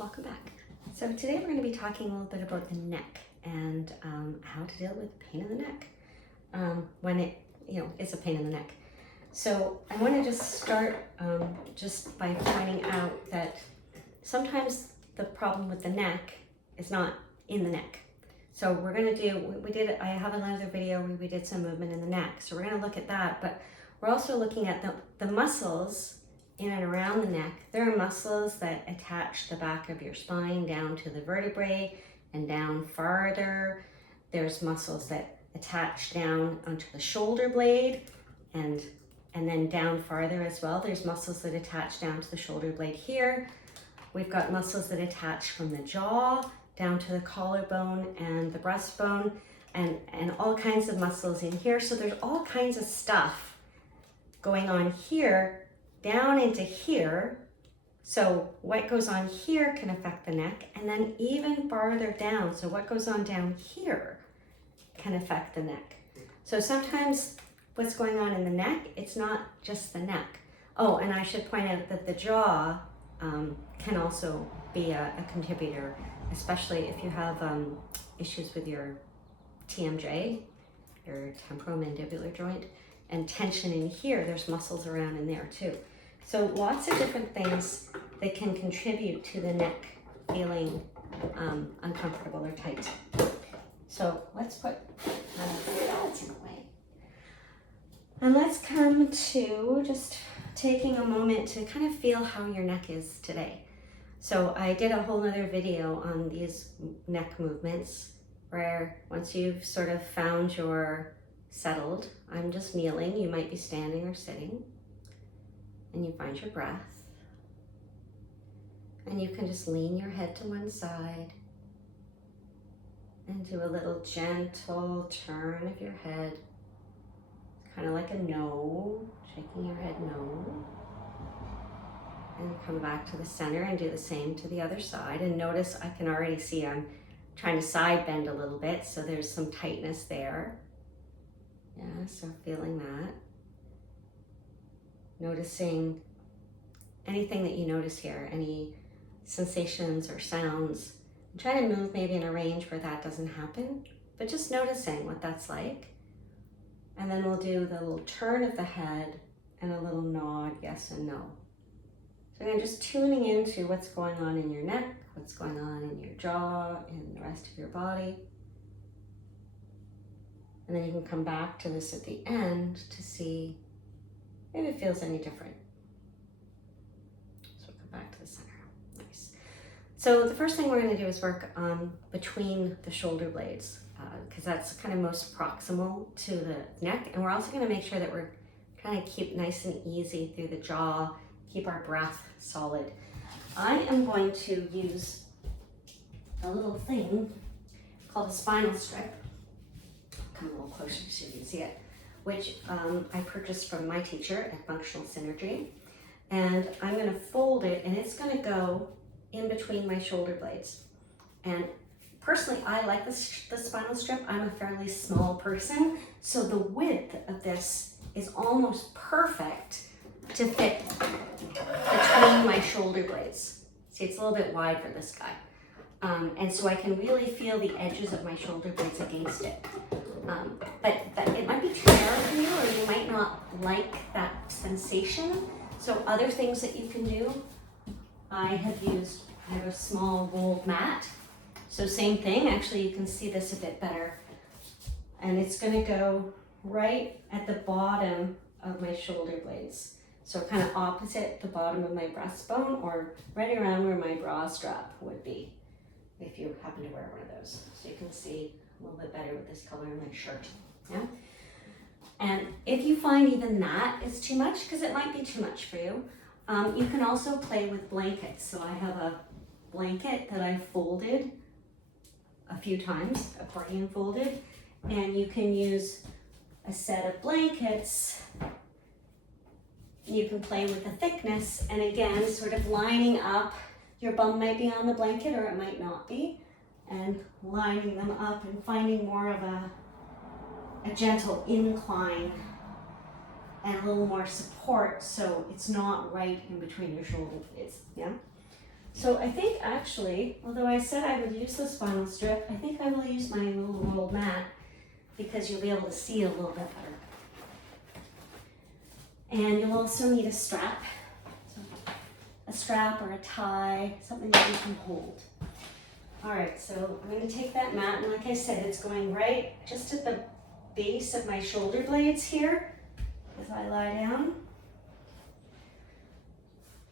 Welcome back. So today we're going to be talking a little bit about the neck and how to deal with pain in the neck when it, is a pain in the neck. So I want to just start just by pointing out that sometimes the problem with the neck is not in the neck. So we're going to I have another video where we did some movement in the neck. So we're going to look at that, but we're also looking at the muscles in and around the neck. There are muscles that attach the back of your spine down to the vertebrae and down farther. There's muscles that attach down onto the shoulder blade and then down farther as well. There's muscles that attach down to the shoulder blade here. We've got muscles that attach from the jaw down to the collarbone and the breastbone and all kinds of muscles in here. So there's all kinds of stuff going on here down into here. So what goes on here can affect the neck, and then even farther down. So what goes on down here can affect the neck. So sometimes what's going on in the neck, it's not just the neck. Oh, and I should point out that the jaw can also be a contributor, especially if you have issues with your TMJ, your temporomandibular joint, and tension in here. There's muscles around in there too. So lots of different things that can contribute to the neck feeling uncomfortable or tight. So let's put pads in the way. And let's come to just taking a moment to kind of feel how your neck is today. So I did a whole nother video on these neck movements where once you've sort of found your settled, I'm just kneeling, you might be standing or sitting, and you find your breath, and you can just lean your head to one side and do a little gentle turn of your head, kind of like a no, shaking your head no, and come back to the center and do the same to the other side. And notice I can already see I'm trying to side bend a little bit, so there's some tightness there. Yeah, so feeling that. Noticing anything that you notice here, any sensations or sounds. I'm trying to move maybe in a range where that doesn't happen, but just noticing what that's like. And then we'll do the little turn of the head and a little nod, yes and no. So again, just tuning into what's going on in your neck, what's going on in your jaw, and the rest of your body. And then you can come back to this at the end to see if it feels any different. So come back to the center. Nice. So the first thing we're going to do is work between the shoulder blades because that's kind of most proximal to the neck. And we're also going to make sure that we're kind of keep nice and easy through the jaw, keep our breath solid. I am going to use a little thing called a spinal strip. Come a little closer so you can see it, which I purchased from my teacher at Functional Synergy. And I'm going to fold it, and it's going to go in between my shoulder blades. And personally, I like the spinal strip. I'm a fairly small person, so the width of this is almost perfect to fit between my shoulder blades. See, it's a little bit wide for this guy. And so I can really feel the edges of my shoulder blades against it. But it might be too narrow for you, or you might not like that sensation. So other things that you can do, I have a small rolled mat. So same thing, actually you can see this a bit better. And it's gonna go right at the bottom of my shoulder blades. So kind of opposite the bottom of my breastbone, or right around where my bra strap would be, if you happen to wear one of those. So you can see a little bit better with this color in my shirt. Yeah. And if you find even that is too much, because it might be too much for you, you can also play with blankets. So I have a blanket that I folded a few times, accordion folded, and you can use a set of blankets. You can play with the thickness, and again, sort of lining up. Your bum might be on the blanket or it might not be, and lining them up and finding more of a gentle incline and a little more support so it's not right in between your shoulder blades, yeah? So I think actually, although I said I would use the spinal strip, I think I will use my little rolled mat because you'll be able to see it a little bit better. And you'll also need a strap. So a strap or a tie, something that you can hold. All right, so I'm going to take that mat, and like I said, it's going right just at the base of my shoulder blades here as I lie down.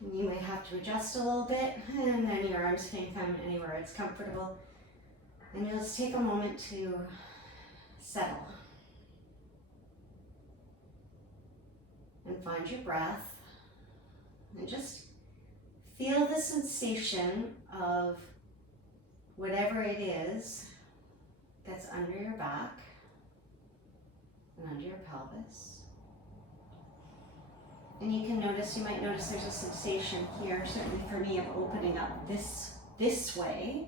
And you might have to adjust a little bit, and then your arms can come anywhere it's comfortable. And you'll just take a moment to settle and find your breath, and just feel the sensation of whatever it is that's under your back and under your pelvis. And you can notice, you might notice there's a sensation here, certainly for me, of opening up this way.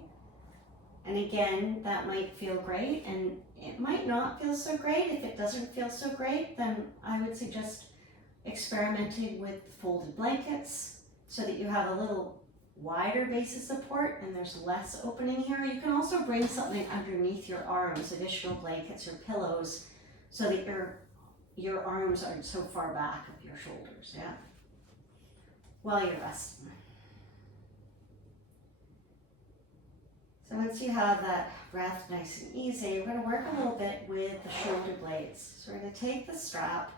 And again, that might feel great, and it might not feel so great. If it doesn't feel so great, then I would suggest experimenting with folded blankets so that you have a little wider base of support and there's less opening here. You can also bring something underneath your arms, additional blankets or pillows, so that your arms aren't so far back of your shoulders, yeah? While you're resting. So once you have that breath nice and easy, we're going to work a little bit with the shoulder blades. So we're going to take the strap,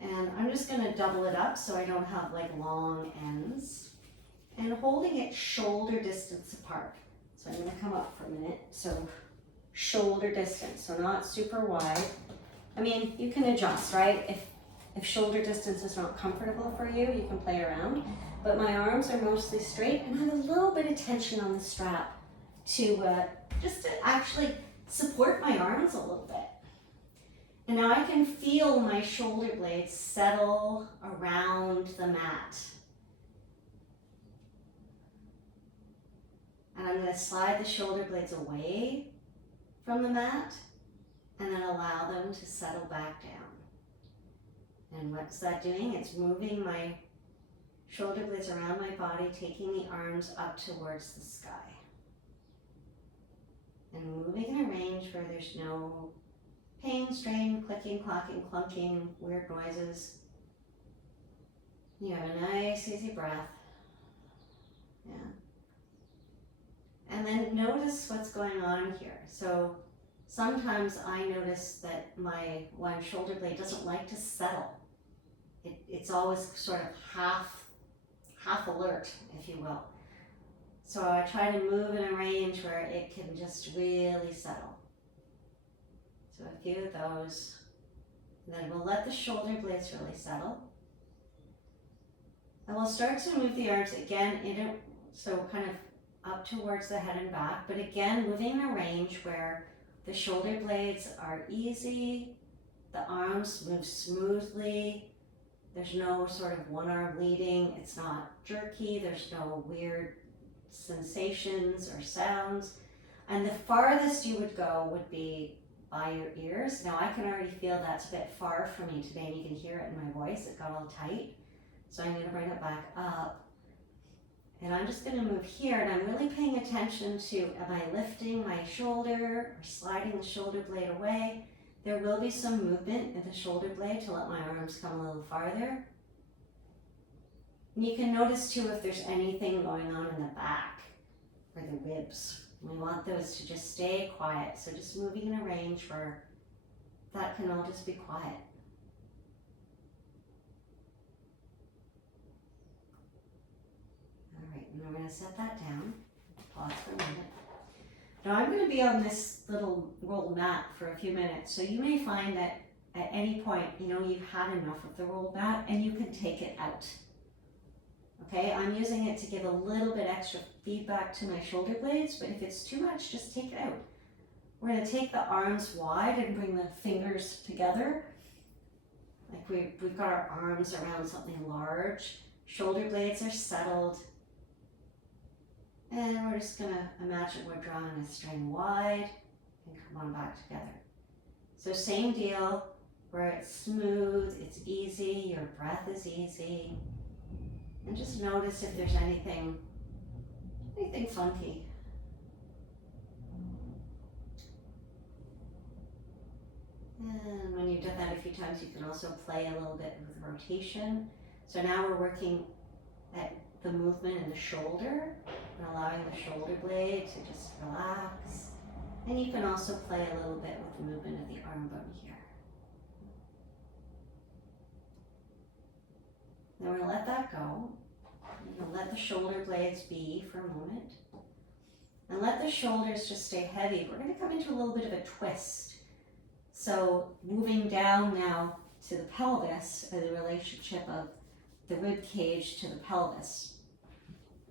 and I'm just going to double it up so I don't have like long ends. And holding it shoulder distance apart. So I'm going to come up for a minute. So shoulder distance, so not super wide. I mean, you can adjust, right? If shoulder distance is not comfortable for you, you can play around. But my arms are mostly straight, and I have a little bit of tension on the strap to just to actually support my arms a little bit. And now I can feel my shoulder blades settle around the mat. And I'm going to slide the shoulder blades away from the mat and then allow them to settle back down. And what's that doing? It's moving my shoulder blades around my body, taking the arms up towards the sky. And moving in a range where there's no pain, strain, clicking, clacking, clunking, weird noises. You have a nice, easy breath. Yeah. And then notice what's going on here. So sometimes I notice that my one shoulder blade doesn't like to settle. It's always sort of half alert, if you will. So I try to move in a range where it can just really settle. So a few of those. And then we'll let the shoulder blades really settle. And we'll start to move the arms again, so kind of up towards the head and back, but again, moving in a range where the shoulder blades are easy, the arms move smoothly, there's no sort of one arm leading, it's not jerky, there's no weird sensations or sounds. And the farthest you would go would be by your ears. Now I can already feel that's a bit far for me today, and you can hear it in my voice, it got all tight. So I'm going to bring it back up. And I'm just going to move here, and I'm really paying attention to, am I lifting my shoulder or sliding the shoulder blade away? There will be some movement in the shoulder blade to let my arms come a little farther. And you can notice too if there's anything going on in the back or the ribs. We want those to just stay quiet. So just moving in a range where that can all just be quiet. And I'm going to set that down, pause for a minute. Now I'm going to be on this little rolled mat for a few minutes, so you may find that at any point, you've had enough of the rolled mat and you can take it out. Okay, I'm using it to give a little bit extra feedback to my shoulder blades, but if it's too much, just take it out. We're going to take the arms wide and bring the fingers together. Like we've got our arms around something large. Shoulder blades are settled. And we're just going to imagine we're drawing a string wide and come on back together. So same deal, where it's smooth, it's easy, your breath is easy. And just notice if there's anything anything funky. And when you've done that a few times, you can also play a little bit with rotation. So now we're working at the movement in the shoulder and allowing the shoulder blade to just relax. And you can also play a little bit with the movement of the arm bone here. Then we're going to let that go. We're going to let the shoulder blades be for a moment. And let the shoulders just stay heavy. We're going to come into a little bit of a twist. So moving down now to the pelvis, or the relationship of the rib cage to the pelvis.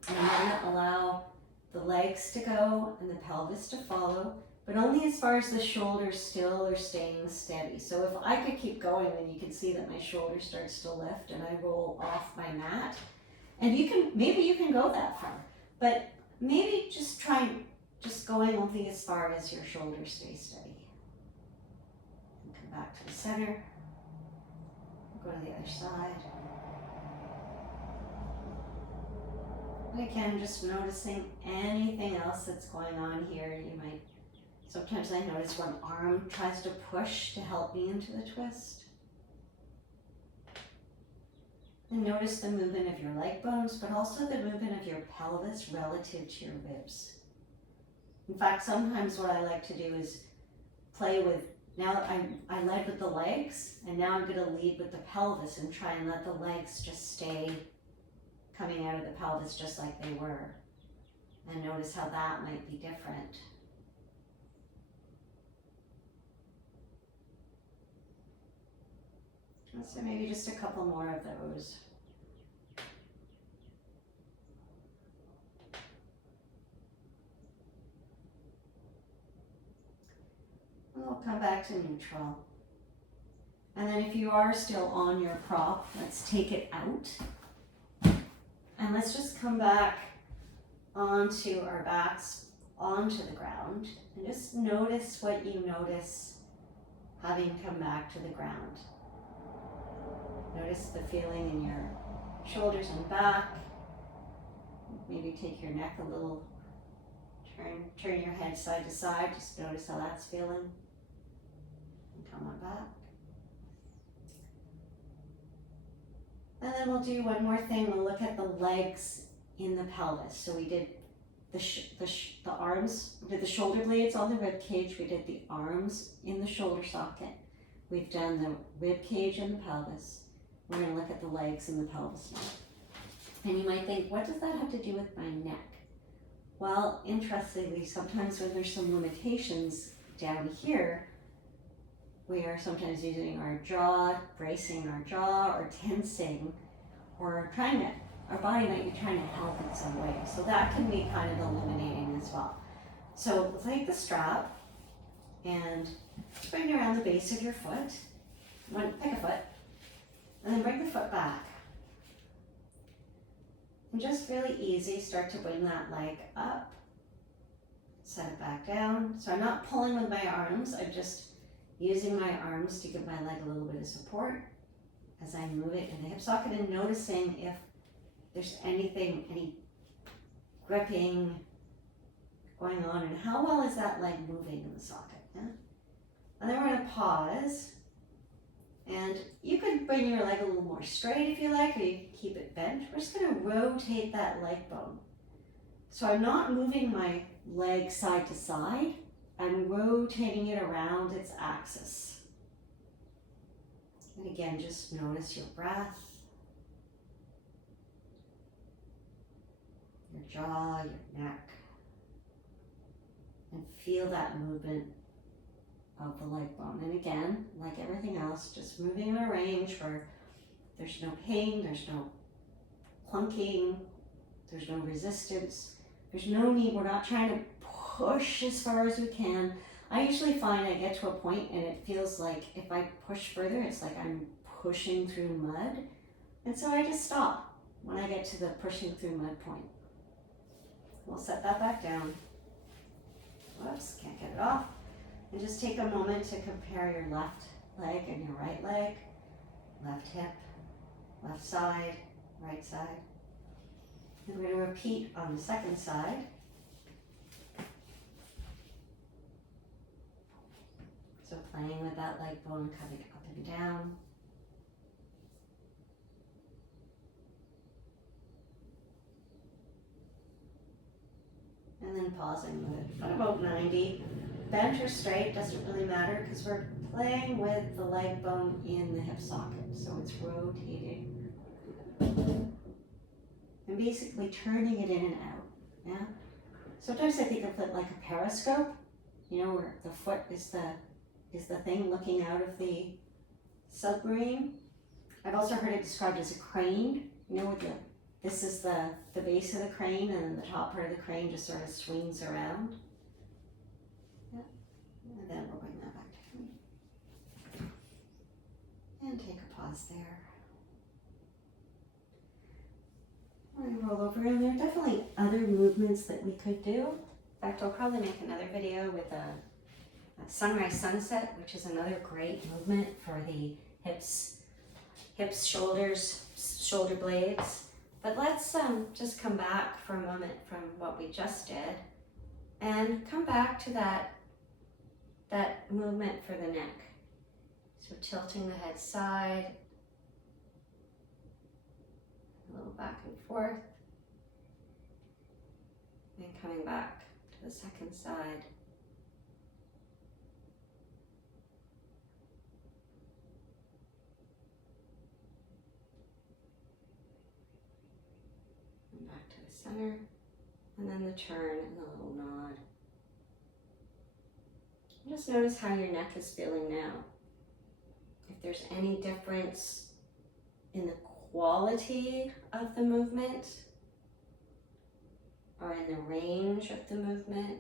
And we're going to allow the legs to go and the pelvis to follow, but only as far as the shoulders still are staying steady. So if I could keep going, then you can see that my shoulder starts to lift and I roll off my mat. And maybe you can go that far, but maybe just try just going only as far as your shoulders stay steady. And come back to the center. Go to the other side. And again, just noticing anything else that's going on here. Sometimes I notice one arm tries to push to help me into the twist. And notice the movement of your leg bones, but also the movement of your pelvis relative to your ribs. In fact, sometimes what I like to do is play with, now I led with the legs, and now I'm going to lead with the pelvis and try and let the legs just stay coming out of the pelvis just like they were. And notice how that might be different. So maybe just a couple more of those. And we'll come back to neutral. And then if you are still on your prop, let's take it out. And let's just come back onto our backs, onto the ground, and just notice what you notice having come back to the ground. Notice the feeling in your shoulders and back. Maybe take your neck a little, turn your head side to side, just notice how that's feeling. And come on back. And then we'll do one more thing. We'll look at the legs in the pelvis. So we did the arms, we did the shoulder blades on the rib cage. We did the arms in the shoulder socket. We've done the rib cage and the pelvis. We're going to look at the legs and the pelvis now. And you might think, what does that have to do with my neck? Well, interestingly, sometimes when there's some limitations down here, we are sometimes using our jaw, bracing our jaw, or tensing, or our body might be trying to help in some way. So that can be kind of illuminating as well. So take the strap and bring it around the base of your foot. Pick a foot, and then bring the foot back. And just really easy, start to bring that leg up, set it back down. So I'm not pulling with my arms, I'm just using my arms to give my leg a little bit of support as I move it in the hip socket, and noticing if there's any gripping going on, and how well is that leg moving in the socket. Yeah? And then we're going to pause, and you can bring your leg a little more straight if you like, or you can keep it bent. We're just going to rotate that leg bone. So I'm not moving my leg side to side, I'm rotating it around its axis. And again, just notice your breath, your jaw, your neck, and feel that movement of the leg bone. And again, like everything else, just moving in a range where there's no pain, there's no clunking, there's no resistance, there's no need, we're not trying to push as far as we can. I usually find I get to a point and it feels like if I push further, it's like I'm pushing through mud. And so I just stop when I get to the pushing through mud point. We'll set that back down. Whoops, can't get it off. And just take a moment to compare your left leg and your right leg, left hip, left side, right side. And we're going to repeat on the second side. So playing with that leg bone, coming up and down. And then pausing with it at about 90. Bent or straight, doesn't really matter because we're playing with the leg bone in the hip socket. So it's rotating. And basically turning it in and out, yeah? Sometimes I think of it like a periscope, you know, where the foot is the thing looking out of the submarine. I've also heard it described as a crane, you know, with this is the base of the crane, and then the top part of the crane just sort of swings around. Yeah. And then we'll bring that back to me. And take a pause there. And roll over, and there are definitely other movements that we could do. In fact, I'll probably make another video with a sunrise sunset, which is another great movement for the hips, shoulders, shoulder blades. But let's just come back for a moment from what we just did and come back to that movement for the neck. So tilting the head side, a little back and forth, and coming back to the second side. And back to the center, and then the turn and the little nod. Just notice how your neck is feeling now. If there's any difference in the quality of the movement or in the range of the movement,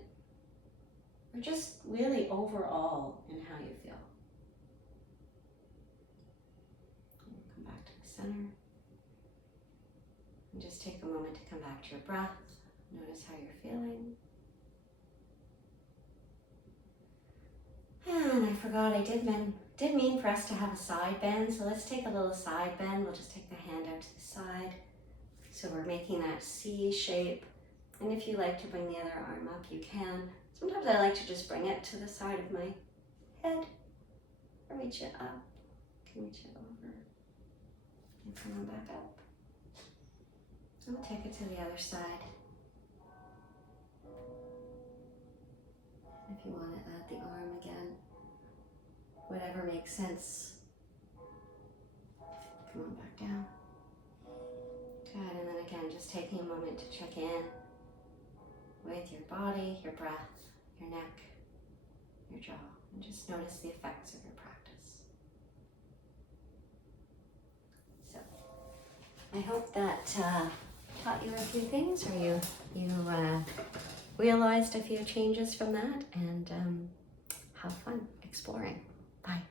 or just really overall in how you feel. And come back to the center. And just take a moment to come back to your breath. Notice how you're feeling. And I forgot, I did mean for us to have a side bend, so let's take a little side bend. We'll just take the hand out to the side. So we're making that C shape. And if you like to bring the other arm up, you can. Sometimes I like to just bring it to the side of my head, or reach it up. You can reach it over and come on back up. And we'll take it to the other side. If you want to add the arm again, whatever makes sense. Come on back down. Good, and then again, just taking a moment to check in with your body, your breath, your neck, your jaw, and just notice the effects of your practice. So, I hope that taught you a few things, or you realized a few changes from that, and have fun exploring. Bye.